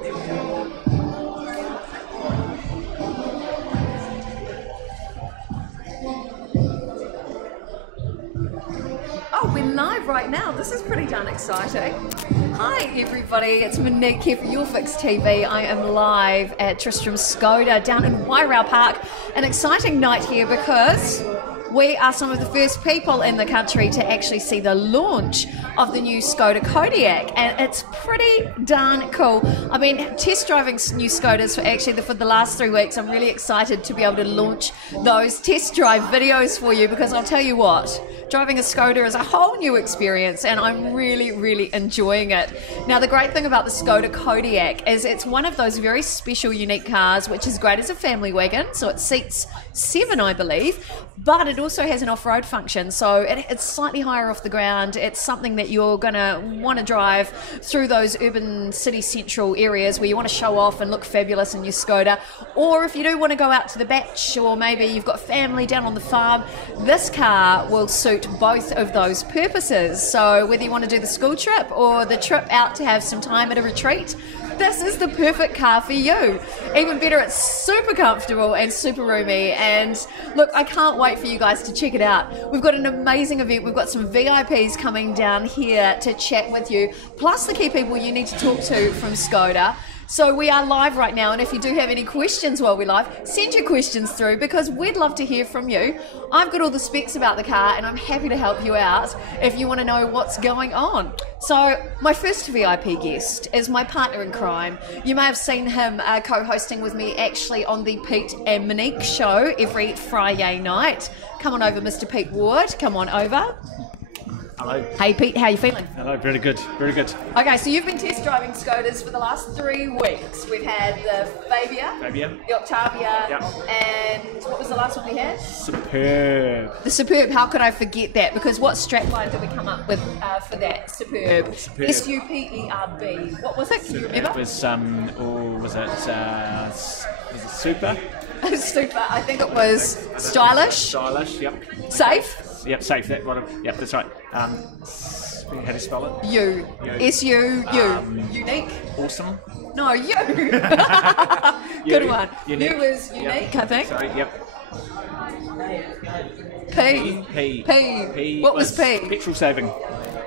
Oh, we're live right now. This is pretty darn exciting. Hi everybody, it's Monique here for Your Fix TV. I am live at Tristram Skoda down in Wairau Park. An exciting night here because we are some of the first people in the country to actually see the launch of the new Skoda Kodiaq, and it's pretty darn cool. I've been test driving new Skodas for the last 3 weeks. I'm really excited to be able to launch those test drive videos for you, because I'll tell you what, driving a Skoda is a whole new experience and I'm really, really enjoying it. Now, the great thing about the Skoda Kodiaq is it's one of those very special, unique cars which is great as a family wagon, so it seats 7, I believe, but it also has an off-road function, so it's slightly higher off the ground. It's something that you're going to want to drive through those urban city central areas where you want to show off and look fabulous in your Skoda, or if you do want to go out to the beach, or maybe you've got family down on the farm, this car will suit both of those purposes. So whether you want to do the school trip or the trip out to have some time at a retreat, this is the perfect car for you. Even better, it's super comfortable and super roomy, and look, I can't wait for you guys to check it out. We've got an amazing event. We've got some VIPs coming down here to chat with you, plus the key people you need to talk to from Skoda. So we are live right now, and if you do have any questions while we're live, send your questions through, because we'd love to hear from you. I've got all the specs about the car and I'm happy to help you out if you want to know what's going on. So my first VIP guest is my partner in crime. You may have seen him co-hosting with me actually on the Pete and Monique show every FriYay night. Come on over, Mr. Pete Ward, come on over. Hello. Hey Pete, how you feeling? Hello, very good, very good. Okay, so you've been test driving Skodas for the last 3 weeks. We've had the Fabia, the Octavia, yep, and what was the last one we had? Superb. The Superb, how could I forget that? Because what strapline did we come up with for that? Superb. S-U-P-E-R-B. What was it? Can you remember? It was, was it Super? Super, I think it was Stylish. Stylish, yep. Safe? Yep, safe, that one. Yep, that's right. How do you spell it? U. S-U-U. Unique? Awesome. No, you. Good one. Unique. U is unique, yep. I think. Sorry, yep. P. What was P? Petrol saving.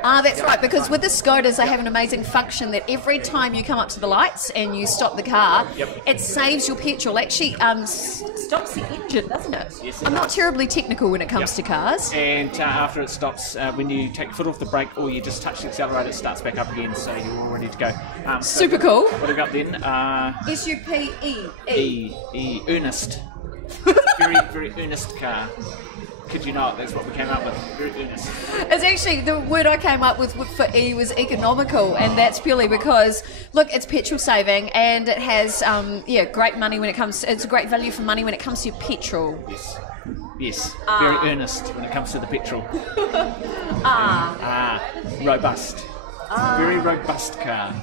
Ah, that's right, because with the Skodas, they have an amazing function that every time you come up to the lights and you stop the car, it saves your petrol. Actually, stops the engine, doesn't it? Yes, I'm not terribly technical when it comes to cars. And after it stops, when you take your foot off the brake or you just touch the accelerator, it starts back up again, so you're all ready to go. Super cool. What have we got then? S-U-P-E. Earnest. Very, very earnest car. Could you not? That's what we came up with. Very earnest. It's actually, the word I came up with for E was economical, and that's purely because, look, it's petrol saving, and it has, great money when it comes, it's a great value for money when it comes to your petrol. Yes. Very earnest when it comes to the petrol. Robust. Very robust car.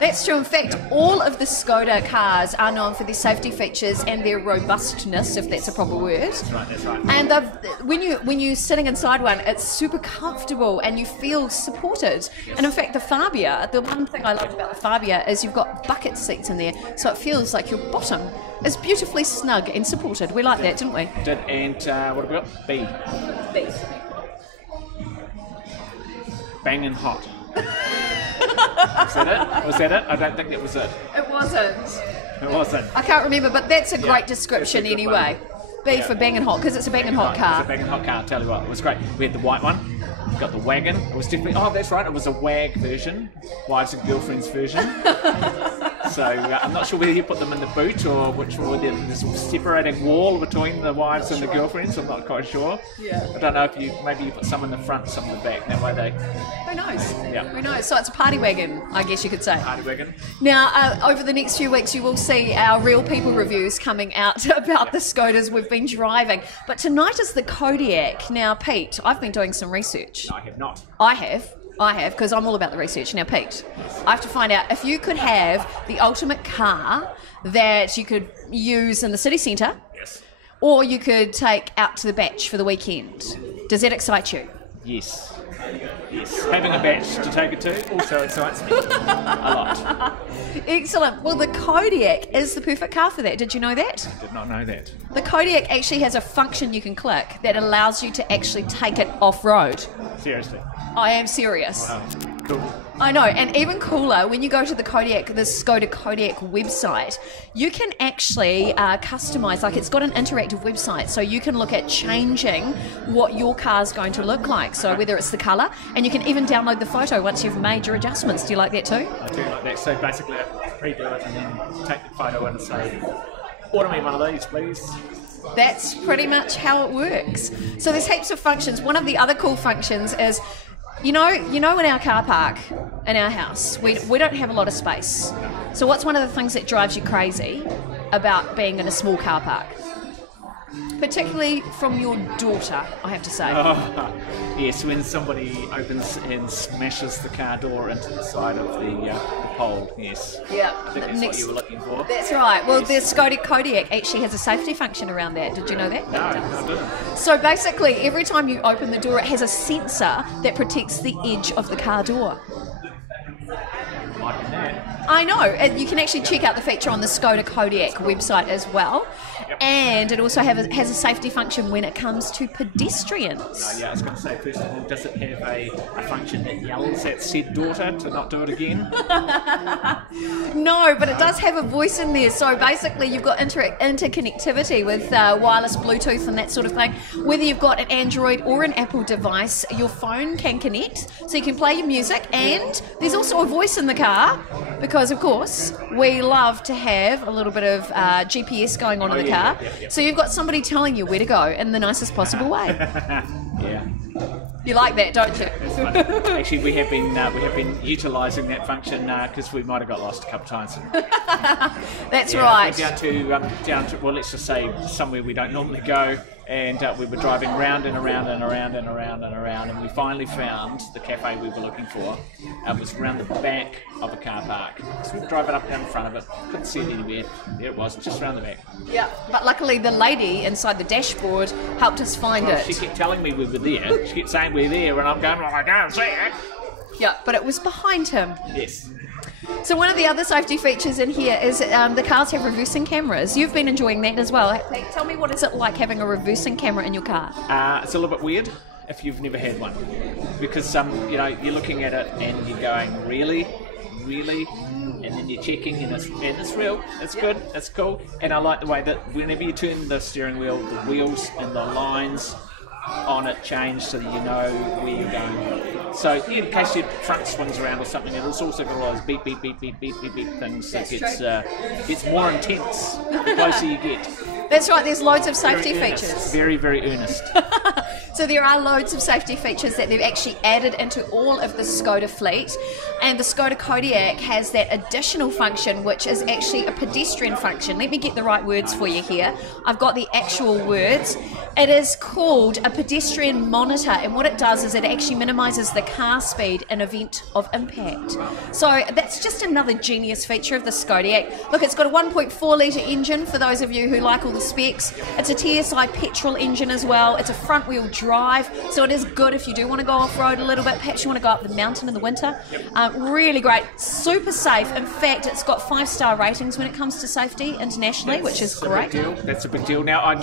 That's true. In fact, all of the Skoda cars are known for their safety features and their robustness, if that's a proper word. That's right. And when you're sitting inside one, it's super comfortable and you feel supported. And in fact, the Fabia, the one thing I loved about the Fabia is you've got bucket seats in there, so it feels like your bottom is beautifully snug and supported. We like that, didn't we? Did. And what have we got? B. Banging hot. Was that it? I don't think that was it. It wasn't. I can't remember, but that's a great description anyway. B for banging hot, because it's a banging hot car. It's a banging hot car, I'll tell you what, it was great. We had the white one, got the wagon, it was definitely, that's right, it was a WAG version, wives and girlfriends version. So I'm not sure whether you put them in the boot or there's a separating wall between the wives and the girlfriends. I'm not quite sure. Yeah. I don't know if maybe you put some in the front, some in the back. That way they. Who knows? Yeah. Who knows? So it's a party wagon, I guess you could say. Party wagon. Now, over the next few weeks, you will see our real people reviews coming out about the Skodas we've been driving. But tonight is the Kodiaq. Now, Pete, I've been doing some research. No, I have not. I have, because I'm all about the research. Now, Pete, I have to find out if you could have the ultimate car that you could use in the city centre, Yes. or you could take out to the beach for the weekend. Does that excite you? Yes. Yes. Having a batch to take it to also excites me a lot. Excellent. Well, the Kodiak is the perfect car for that. Did you know that? I did not know that. The Kodiak actually has a function you can click that allows you to actually take it off-road. Seriously. I am serious. Wow. Cool. I know, and even cooler, when you go to the Skoda Kodiak website, you can actually customize, like it's got an interactive website, so you can look at changing what your car's going to look like. So whether it's the color, and you can even download the photo once you've made your adjustments. Do you like that too? I do like that. So basically, I pre-do it and then take the photo and say, order me one of these, please. That's pretty much how it works. So there's heaps of functions. One of the other cool functions is, you know, in our car park, in our house, we don't have a lot of space. So what's one of the things that drives you crazy about being in a small car park? Particularly from your daughter, I have to say. Oh, yes, when somebody opens and smashes the car door into the side of the pole, yes. Yeah. I think that's what you were looking for. That's right. Well, the Skoda Kodiak actually has a safety function around that. Did you know that? No, I didn't. So basically, every time you open the door, it has a sensor that protects the edge of the car door. Liking that. I know. You can actually check out the feature on the Skoda Kodiak website as well. Yep. And it also has a safety function when it comes to pedestrians. Yeah, I was going to say, first of all, does it have a function that yells at said daughter to not do it again? No, but it does have a voice in there. So basically, you've got interconnectivity with wireless Bluetooth and that sort of thing. Whether you've got an Android or an Apple device, your phone can connect, so you can play your music. And there's also a voice in the car because, of course, we love to have a little bit of GPS going on in the car. Yeah. So you've got somebody telling you where to go in the nicest possible way. Yeah. You like that, don't you? That's funny. Actually, we have been utilising that function because we might have got lost a couple of times. That's right. Down to well, let's just say somewhere we don't normally go, and we were driving round and around and around and around and around, and we finally found the cafe we were looking for. It was around the back of a car park. So we were driving up down in front of it, couldn't see it anywhere. There it was, just around the back. Yeah, but luckily the lady inside the dashboard helped us find it. She kept telling me we were there. She kept saying we're there, and I'm going, well, I can't see it. Yeah, but it was behind him. Yes. So one of the other safety features in here is the cars have reversing cameras. You've been enjoying that as well. Hey, tell me, what is it like having a reversing camera in your car? It's a little bit weird if you've never had one, because you're looking at it and you're going, really, and then you're checking, and it's real. It's good. It's cool. And I like the way that whenever you turn the steering wheel, the wheels and the lines on it change so that you know where you're going. So in case your front swings around or something, and it's also got all those beep beep beep beep beep beep beep things that gets more intense the closer you get. That's right, there's loads of safety features. Very, very earnest. So there are loads of safety features that they've actually added into all of the Skoda fleet, and the Skoda Kodiak has that additional function, which is actually a pedestrian function. Let me get the right words for you here. I've got the actual words. It is called a pedestrian monitor, and what it does is it actually minimises the car speed in event of impact. So that's just another genius feature of the Kodiak. Look, it's got a 1.4 litre engine for those of you who like all the specs. It's a TSI petrol engine as well. It's a front wheel drive, so it is good if you do want to go off-road a little bit. Perhaps you want to go up the mountain in the winter. Really great, super safe. In fact, it's got 5-star ratings when it comes to safety internationally, which is great. That's a big deal. Now, I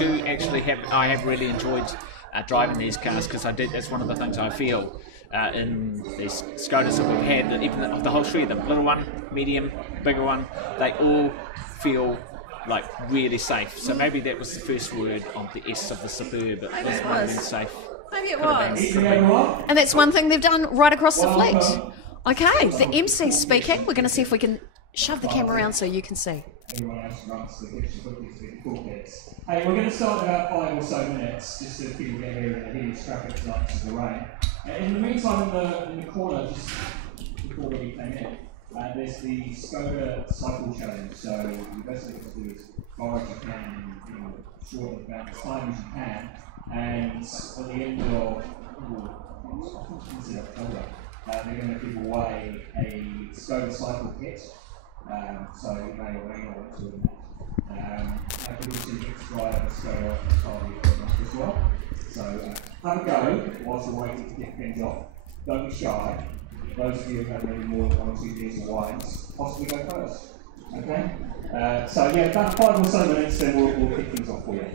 have really enjoyed driving these cars, because that's one of the things I feel in these Skodas that we've had, even of the whole street, the little one, medium, bigger one, they all feel like really safe. So maybe that was the first word on the S of the suburb. It was really safe. Maybe it was. And that's one thing they've done right across the fleet. Okay, the MC's speaking. We're going to see if we can shove the camera around so you can see. Hey, we're going to start in about 5 or so minutes, just so people get here and the heated traffic starts to the rain. In the meantime, in the corner, just before we came in, there's the Skoda Cycle Challenge. So the best thing to do is borrow if you can, short amount of time as you can, and at the end of October, they're going to give away a Skoda Cycle kit. So you may or may not want to win that. I think we should try a Skoda as well. So have a go whilst you're waiting to get things off. Don't be shy. Those of you who have maybe more than 1 or 2 beers or wines, possibly go first. Okay? So yeah, about 5 or so minutes, then we'll kick things off for you.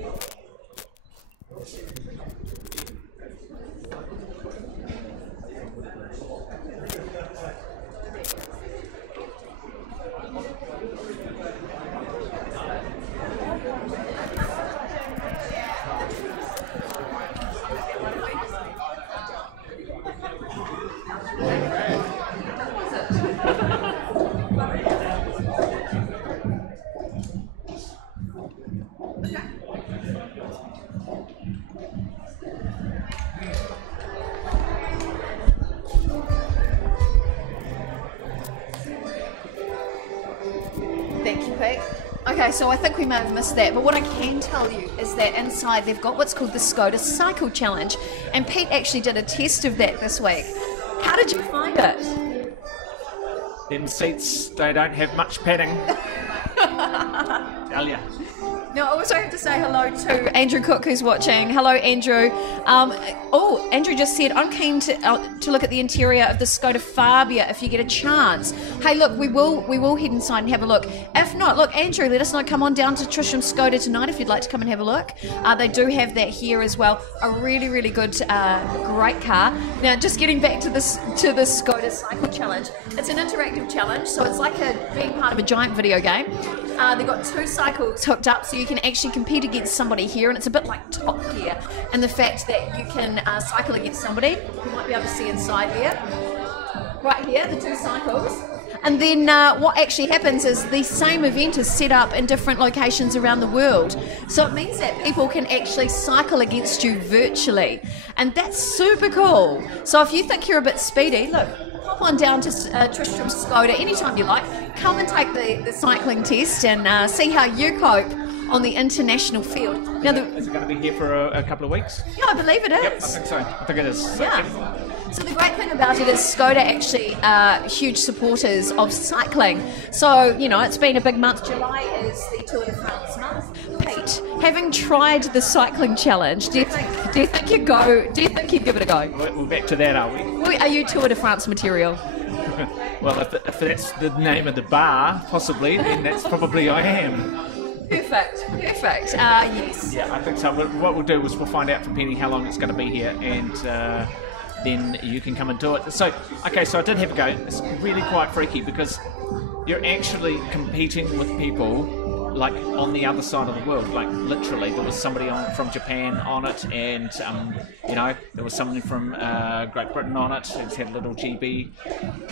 Thank you, Pete. Okay, so I think we may have missed that, but what I can tell you is that inside they've got what's called the Skoda Cycle Challenge, and Pete actually did a test of that this week. How did you find it? Them seats, they don't have much padding. Tell ya. Now, I also have to say hello to Andrew Cook, who's watching. Hello, Andrew. Andrew just said, I'm keen to look at the interior of the Skoda Fabia if you get a chance. Hey, look, we will head inside and have a look. If not, look, Andrew, let us know. Come on down to Tristram Skoda tonight if you'd like to come and have a look. They do have that here as well. A really, really good, great car. Now, just getting back to this Skoda Cycle Challenge. It's an interactive challenge, so it's like being part of a giant video game. They've got 2 cycles hooked up, so you can actually compete against somebody here, and it's a bit like Top Gear, and the fact that you can cycle against somebody. You might be able to see inside there. Right here, the 2 cycles. And then what actually happens is the same event is set up in different locations around the world. So it means that people can actually cycle against you virtually. And that's super cool. So if you think you're a bit speedy, look, hop on down to Tristram Skoda anytime you like. Come and take the cycling test and see how you cope on the international field. Now, Is it going to be here for a couple of weeks? Yeah, I believe it is. Yep, I think so. I think it is. Yeah. So the great thing about it is Skoda actually are huge supporters of cycling. So, you know, it's been a big month. July is the Tour de France month. Pete, having tried the cycling challenge, do you think you'd give it a go? We're back to that, are we? Are you Tour de France material? Well, if that's the name of the bar, possibly, then that's probably I am. Perfect. Yes. Yeah, I think so. What we'll do is we'll find out from Penny how long it's going to be here, and then you can come and do it. So, okay, so I did have a go. It's really quite freaky because you're actually competing with people like on the other side of the world. Like literally, there was somebody from Japan on it, and you know, there was somebody from Great Britain on it. It had a little GB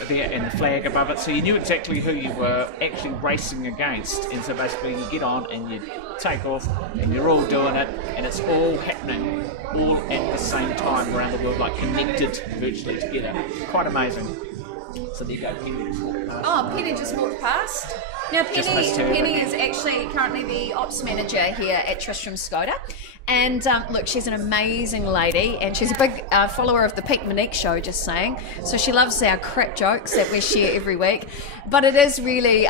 there and the flag above it, so you knew exactly who you were actually racing against. And so basically, you get on and you take off, and you're all doing it, and it's all happening all at the same time around the world, like connected virtually together. Quite amazing. So there you go, Penny just walked past. Oh, Penny just walked past. Now, Penny is actually currently the ops manager here at Tristram Skoda. And look, she's an amazing lady, and she's a big follower of the Pete and Monique show, just saying. So she loves our crap jokes that we share every week. But it is really,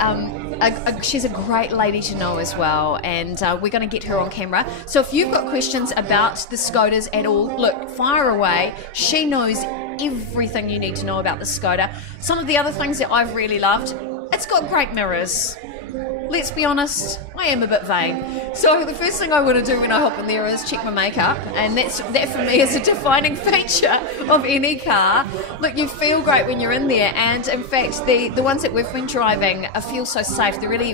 she's a great lady to know as well, and we're going to get her on camera. So if you've got questions about the Skodas at all, look, fire away. She knows everything you need to know about the Skoda. Some of the other things that I've really loved, it's got great mirrors. Let's be honest, I am a bit vain. So the first thing I want to do when I hop in there is check my makeup, and that for me is a defining feature of any car. Look, you feel great when you're in there, and in fact, the ones that we've been driving feel so safe. They're really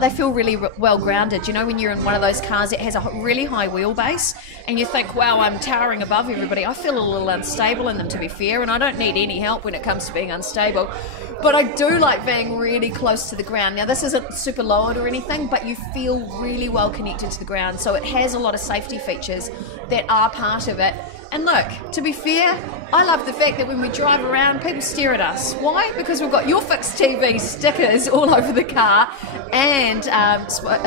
they feel really well grounded. You know, when you're in one of those cars that has a really high wheelbase, and you think, wow, I'm towering above everybody. I feel a little unstable in them, to be fair, and I don't need any help when it comes to being unstable. But I do like being really close to the ground. Now, this isn't super lowered or anything, but you feel really well connected to the ground. So it has a lot of safety features that are part of it. And look, to be fair, I love the fact that when we drive around, people stare at us. Why? Because we've got Your Fix TV stickers all over the car, and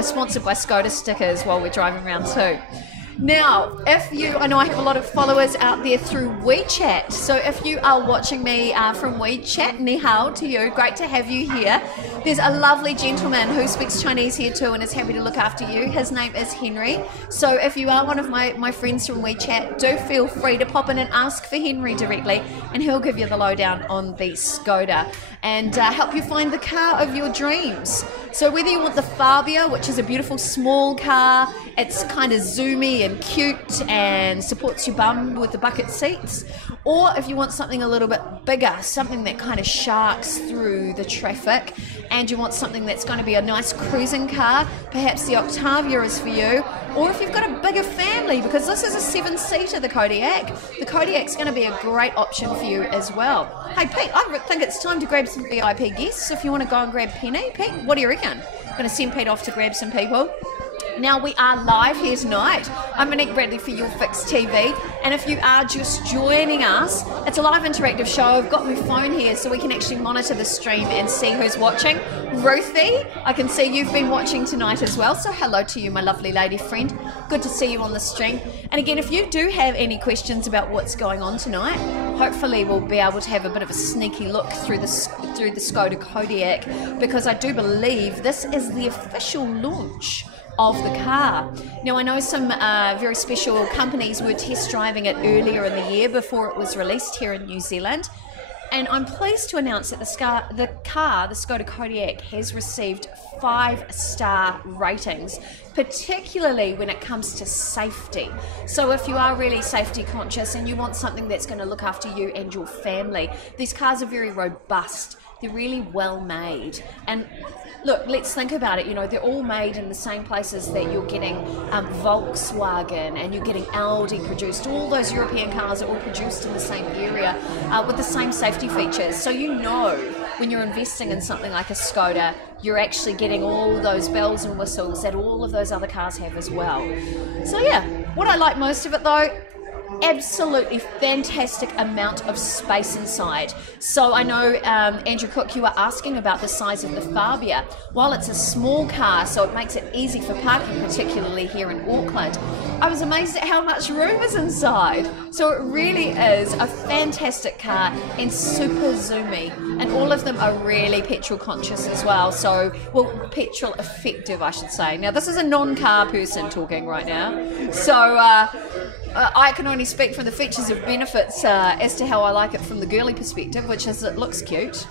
sponsored by Skoda stickers while we're driving around too. Now, I know I have a lot of followers out there through WeChat, so if you are watching me from WeChat, ni hao to you, great to have you here. There's a lovely gentleman who speaks Chinese here too and is happy to look after you. His name is Henry. So if you are one of my friends from WeChat, do feel free to pop in and ask for Henry directly, and he'll give you the lowdown on the Skoda and help you find the car of your dreams. So whether you want the Fabia, which is a beautiful small car, it's kind of zoomy and cute and supports your bum with the bucket seats, or if you want something a little bit bigger, something that kind of sharks through the traffic, and you want something that's going to be a nice cruising car, perhaps the Octavia is for you. Or if you've got a bigger family, because this is a 7-seater, the Kodiak's going to be a great option for you as well. Hey Pete, I think it's time to grab some VIP guests. If you want to go and grab Penny, Pete, what do you reckon? I'm going to send Pete off to grab some people. Now we are live here tonight. I'm Monique Bradley for Your Fix TV, and if you are just joining us, it's a live interactive show. I've got my phone here so we can actually monitor the stream and see who's watching. Ruthie, I can see you've been watching tonight as well, so hello to you, my lovely lady friend. Good to see you on the stream. And again, if you do have any questions about what's going on tonight, hopefully we'll be able to have a bit of a sneaky look through the Skoda Kodiak, because I do believe this is the official launch of the car. Now I know some very special companies were test driving it earlier in the year before it was released here in New Zealand, and I'm pleased to announce that the Skoda Kodiak, has received 5-star ratings, particularly when it comes to safety. So if you are really safety conscious and you want something that's going to look after you and your family, these cars are very robust. They're really well made, and look, let's think about it. You know, they're all made in the same places that you're getting Volkswagen and you're getting Audi produced. All those European cars are all produced in the same area with the same safety features. So you know when you're investing in something like a Skoda, you're actually getting all those bells and whistles that all of those other cars have as well. So yeah, what I like most of it though, absolutely fantastic amount of space inside. So I know Andrew Cook, you were asking about the size of the Fabia. While it's a small car, so it makes it easy for parking, particularly here in Auckland, I was amazed at how much room is inside. So it really is a fantastic car and super zoomy, and all of them are really petrol conscious as well. So, well, petrol effective, I should say. Now this is a non-car person talking right now, so I can only speak from the features and benefits as to how I like it from the girly perspective, which is it looks cute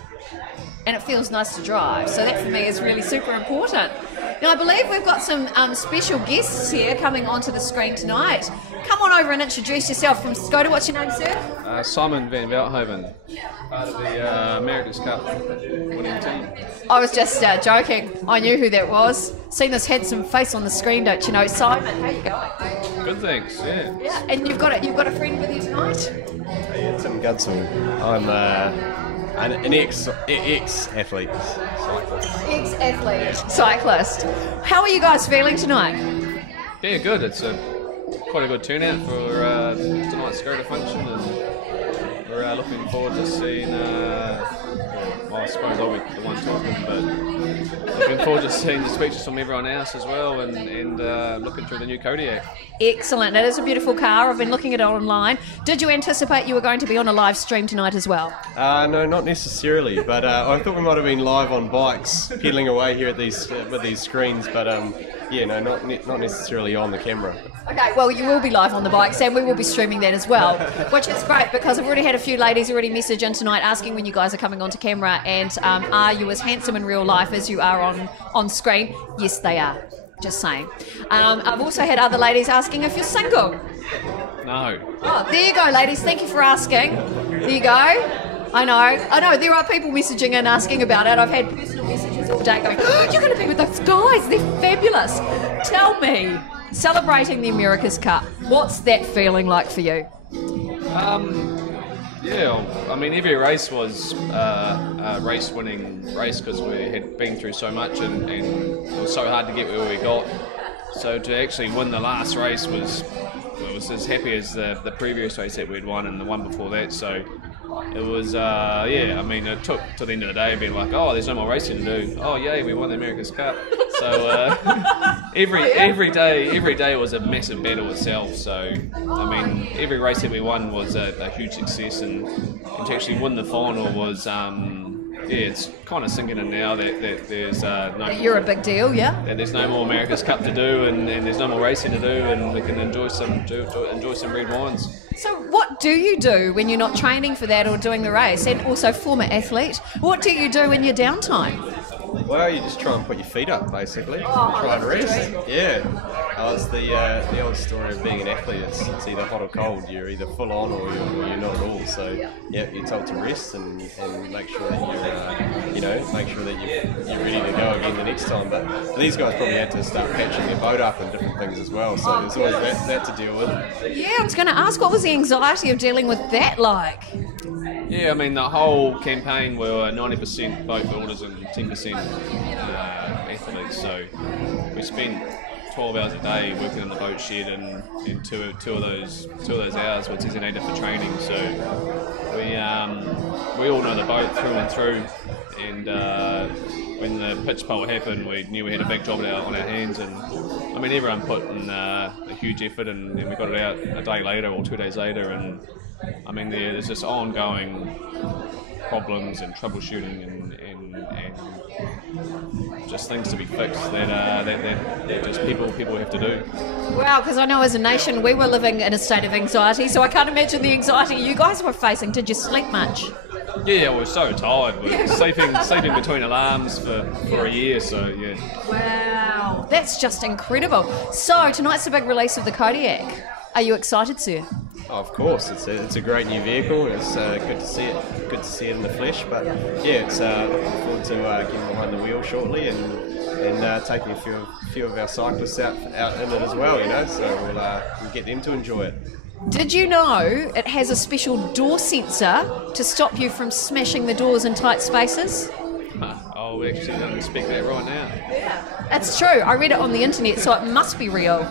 and it feels nice to drive. So that for me is really super important. Now I believe we've got some special guests here coming onto the screen tonight. Come on over and introduce yourself from Skoda. What's your name, sir? Simon van Velthoven, part of the America's Cup winning team. I was just joking. I knew who that was. Seen this handsome face on the screen, don't you know? Simon, how you going? Good, thanks. Yeah. Yeah, and you've got a friend with you tonight. Hey, Tim Gudson. I'm an ex-athlete, cyclist. Ex-athlete, cyclist. How are you guys feeling tonight? Yeah, good. It's quite a good turnout for tonight's Skoda function, and we're looking forward to seeing. Well, I suppose I'll be the one talking, but looking forward to seeing the speeches from everyone else as well, and looking through the new Kodiak. Excellent. It is a beautiful car. I've been looking at it online. Did you anticipate you were going to be on a live stream tonight as well? No, not necessarily, but I thought we might have been live on bikes, pedaling away here at these with these screens, but yeah, no, not necessarily on the camera. Okay, well, you will be live on the bikes, and we will be streaming that as well, which is great because I've already had a few ladies already message in tonight asking when you guys are coming onto camera, and are you as handsome in real life as you are on screen? Yes, they are. Just saying. I've also had other ladies asking if you're single. No. Oh, there you go, ladies. Thank you for asking. There you go. I know. There are people messaging and asking about it. I've had personal messages all day going, oh, you're going to be with those guys. They're fabulous. Tell me, celebrating the America's Cup, what's that feeling like for you? Yeah, I mean, every race was a race-winning race because we had been through so much and it was so hard to get where we got. So to actually win the last race was as happy as the previous race that we'd won and the one before that. So it was, yeah, I mean, it took to the end of the day being like, oh, there's no more racing to do. Oh, yay, we won the America's Cup. So every day was a massive battle itself. So, I mean, every race that we won was a huge success, and to actually win the final was it's kind of sinking in now that there's no You're a big deal, yeah? that there's no more America's Cup to do, and there's no more racing to do, and we can enjoy some red wines. So what do you do when you're not training for that or doing the race? And also former athlete, what do you do in your downtime? Well, you just try and put your feet up, basically. Try and rest. Yeah. Oh, it's the old story of being an athlete. It's either hot or cold. You're either full on or you're not at all. So yeah, you're told to rest and make sure that make sure that you're ready to go again the next time. But these guys probably had to start patching their boat up and different things as well. So there's always that to deal with. Yeah, I was going to ask, what was the anxiety of dealing with that like? Yeah, I mean, the whole campaign we were 90% boat builders and 10% athletes, so we spent 12 hours a day working in the boat shed, and two of those hours were designated for training. So we all know the boat through and through, and when the pitch pole happened, we knew we had a big job on our hands, and I mean, everyone put in a huge effort, and we got it out a day later or 2 days later, and I mean, there's just ongoing problems and troubleshooting and just things to be fixed that just people have to do. Wow, because I know as a nation we were living in a state of anxiety, so I can't imagine the anxiety you guys were facing. Did you sleep much? Yeah, we were so tired. We were sleeping between alarms for a year, so yeah. Wow, that's just incredible. So tonight's the big release of the Kodiak. Are you excited, sir? Oh, of course, it's a great new vehicle, and it's good to see it in the flesh. But yeah, it's looking forward to getting behind the wheel shortly and taking a few of our cyclists out in it as well. So we'll get them to enjoy it. Did you know it has a special door sensor to stop you from smashing the doors in tight spaces? Oh, we actually don't expect that right now. It's true. I read it on the internet, so it must be real,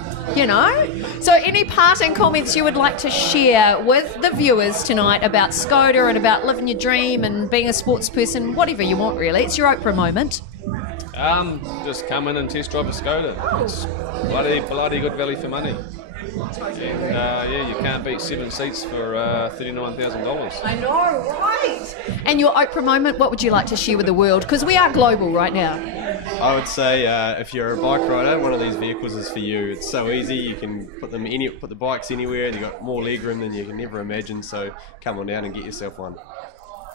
So any parting comments you would like to share with the viewers tonight about Skoda and about living your dream and being a sports person, whatever you want, really. It's your Oprah moment. Just come in and test drive a Skoda. It's bloody good value for money. And you can't beat 7 seats for $39,000. I know, right? And your Oprah moment, what would you like to share with the world? Because we are global right now. I would say if you're a bike rider, one of these vehicles is for you. It's so easy. You can put the bikes anywhere, and you've got more legroom than you can ever imagine. So come on down and get yourself one.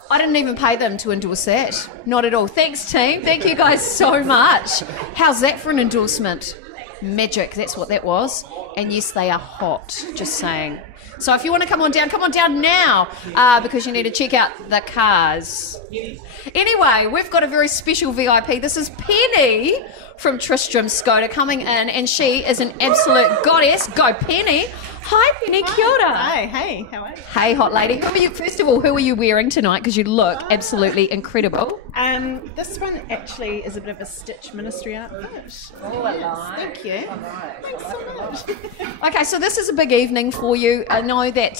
I didn't even pay them to endorse that. Not at all. Thanks, team. Thank you guys so much. How's that for an endorsement? Magic, that's what that was. And yes, they are hot, just saying. So if you want to come on down now, because you need to check out the cars. Anyway, we've got a very special VIP. This is Penny from Tristram Skoda coming in, and she is an absolute goddess. Go, Penny. Hi, Penny. Kia ora. Hi, hey, how are you? Hey, hot lady. First of all, who are you wearing tonight? Because you look absolutely incredible. This one actually is a bit of a Stitch Ministry outfit. Oh, I like. Thank you. Thanks so much. Okay, so this is a big evening for you. I know that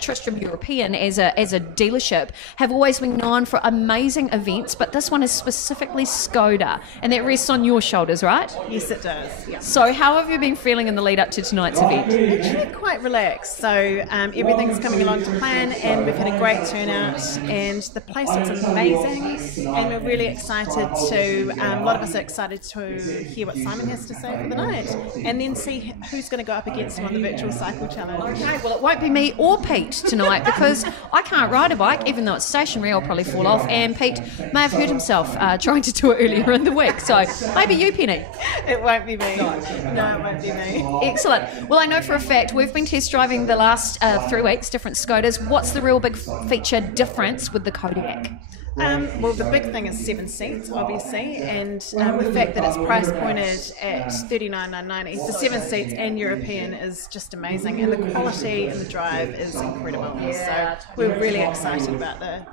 Tristram European, as a dealership, have always been known for amazing events, but this one is specifically Skoda, and that rests on your shoulders, right? Yes, it does. Yeah. So how have you been feeling in the lead up to tonight's event? Actually, quite relaxed. So everything's coming along to plan, and we've had a great turnout, and the place looks amazing, and we're really excited to, a lot of us are excited to hear what Simon has to say for the night, and then see who's going to go up against him on the virtual cycle challenge. Okay, well, it won't be me or Pete tonight because I can't ride a bike, even though it's stationary. I'll probably fall off, and Pete may have hurt himself trying to do it earlier in the week. So maybe you, Penny. It won't be me. No, it won't be me. Excellent. Well, I know for a fact we've been test driving the last 3 weeks, different Skodas. What's the real big feature difference with the Kodiak? Well, the big thing is 7 seats, obviously, and the fact that it's price pointed at $39,990 for 7 seats and European is just amazing, and the quality and the drive is incredible. So we're really excited about the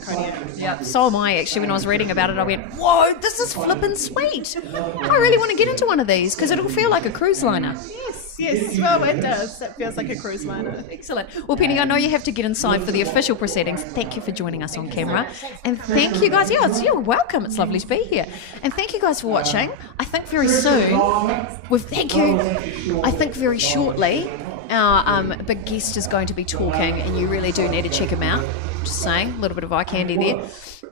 Kodiak. Yeah, so am I actually. When I was reading about it, I went, "Whoa, this is flippin' sweet! I really want to get into one of these because it'll feel like a cruise liner." Yes, well, it does. It feels like a cruise liner. Excellent. Well, Penny, I know you have to get inside for the official proceedings. Thank you for joining us on camera. And thank you guys. You're welcome. It's lovely to be here. And thank you guys for watching. I think very soon, I think very shortly, our big guest is going to be talking, and you really do need to check him out. Just saying, a little bit of eye candy there.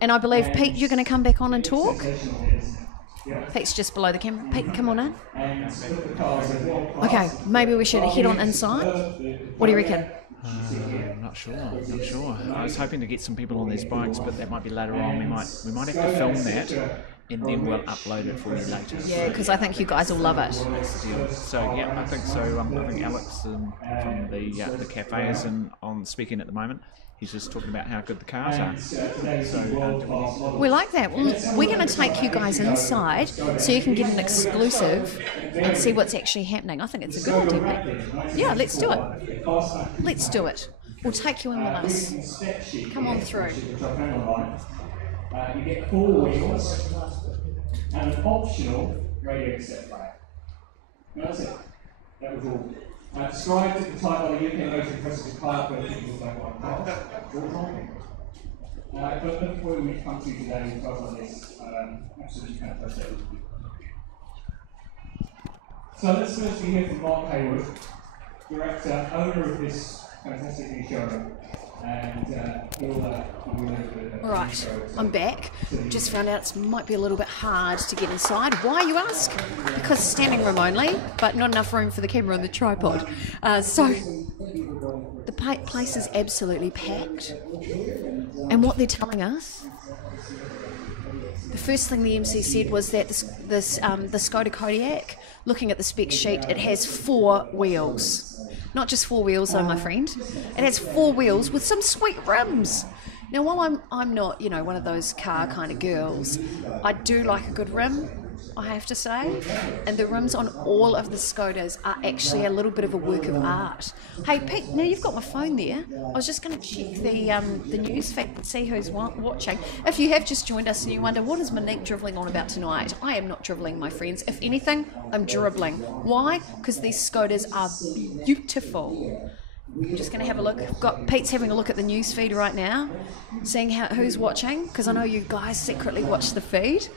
And I believe, Pete, you're going to come back on and talk. Pete's just below the camera. Pete, come on in. Okay, maybe we should head on inside. What do you reckon? I'm not sure. I was hoping to get some people on these bikes, but that might be later on. We might have to film that, and then we'll upload it for you later. Yeah, because I think you guys will love it. So yeah, I think so. I think Alex from the cafe is on speaking at the moment. He's just talking about how good the cars are. So We like that. Well, we're going to take you guys inside so you can get an exclusive and see what's actually happening. I think it's a good idea, mate. Yeah, let's do it. Let's do it. We'll take you in with us. Come on through. You get 4 wheels and an optional radio cassette player. That's it. That was all. Described at the time by the UK Motor Impressive Car when people don't want cars. But before we come to today, we've got on this absolutely fantastic. So let's firstly hear from Mark Haywood, director, owner of this fantastic new showroom. And All right, I'm back. Just found out it might be a little bit hard to get inside. Why, you ask? Because standing room only, but not enough room for the camera and the tripod. So the place is absolutely packed. And what they're telling us, the first thing the MC said was that the Skoda Kodiaq, looking at the spec sheet, it has 4 wheels. Not just 4 wheels though, my friend. It has 4 wheels with some sweet rims. Now, while I'm not, one of those car kind of girls, I do like a good rim, I have to say. And the rims on all of the Skodas are actually a little bit of a work of art. Hey, Pete, now you've got my phone there. I was just going to check the news feed and see who's watching. If you have just joined us and you wonder, what is Monique drivelling on about tonight? I am not drivelling, my friends. If anything, I'm dribbling. Why? Because these Skodas are beautiful. I'm just going to have a look. Pete's having a look at the news feed right now, seeing who's watching, because I know you guys secretly watch the feed.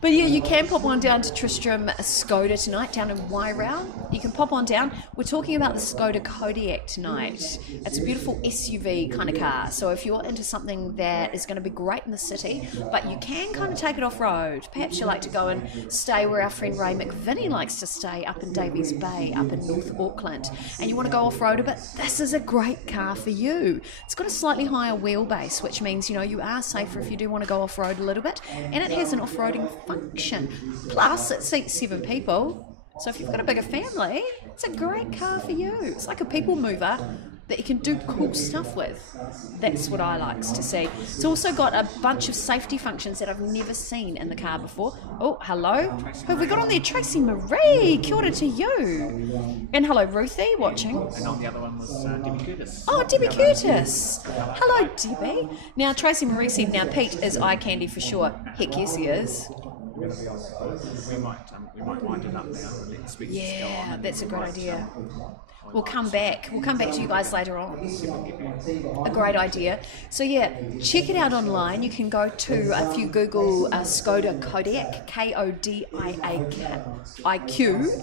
But yeah, you can pop on down to Tristram Skoda tonight, down in Wairau. You can pop on down. We're talking about the Skoda Kodiaq tonight. It's a beautiful SUV kind of car. So if you're into something that is going to be great in the city, but you can kind of take it off-road. Perhaps you like to go and stay where our friend Ray McVinney likes to stay, up in Davies Bay, up in North Auckland. And you want to go off-road a bit, this is a great car for you. It's got a slightly higher wheelbase, which means, you are safer if you do want to go off-road a little bit. And it has an off-roading function. Plus, it seats 7 people. So if you've got a bigger family, it's a great car for you. It's like a people mover that you can do cool stuff with. That's what I like to see. It's also got a bunch of safety functions that I've never seen in the car before. Oh, hello. Who have we got on there? Tracy Marie. Kia ora to you. And hello, Ruthie, watching. And on the other one was Debbie Curtis. Oh, Debbie Curtis. Hello, Debbie. Now, Tracy Marie said, now Pete is eye candy for sure. Heck yes, he is. We might wind it up now. Yeah, that's a great idea. We'll come back. We'll come back to you guys later on. A great idea. So yeah, check it out online. You can go to, if you Google Skoda Kodiaq, Kodiaq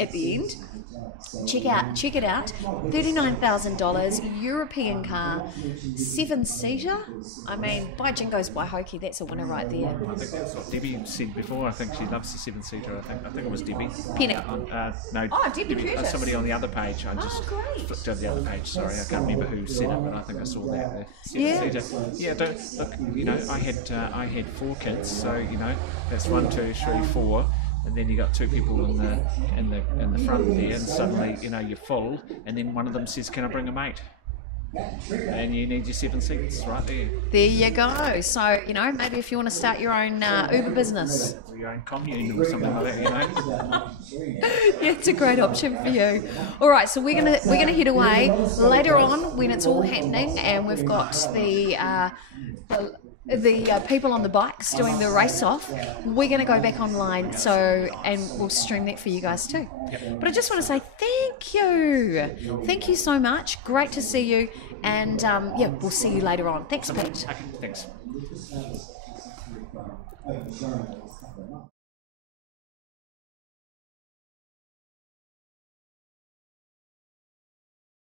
at the end. Check it out. $39,000, European car, 7-seater. I mean, by jingoes, by hokey, that's a winner right there. I think that's what Debbie said before. I think she loves the 7-seater. I think it was Debbie. Penny. No. Oh, Debbie Curtis. Somebody on the other page. I just great. flipped over the other page. Sorry, I can't remember who said it, but I think I saw that. The 7-seater. Yeah. Don't look. I had 4 kids, so that's 1, 2, 3, 4. And then you got 2 people in the front there, and suddenly you're full. And then one of them says, "Can I bring a mate?" And you need your 7 seats right there. There you go. So maybe if you want to start your own Uber business, or your own commune or something like that, Yeah, it's a great option for you. All right, so we're gonna head away later on when it's all happening, and we've got the people on the bikes doing the race off. We're going to go back online, and we'll stream that for you guys too. But I just want to say thank you so much. Great to see you, and we'll see you later on. Thanks, Pete. Thanks.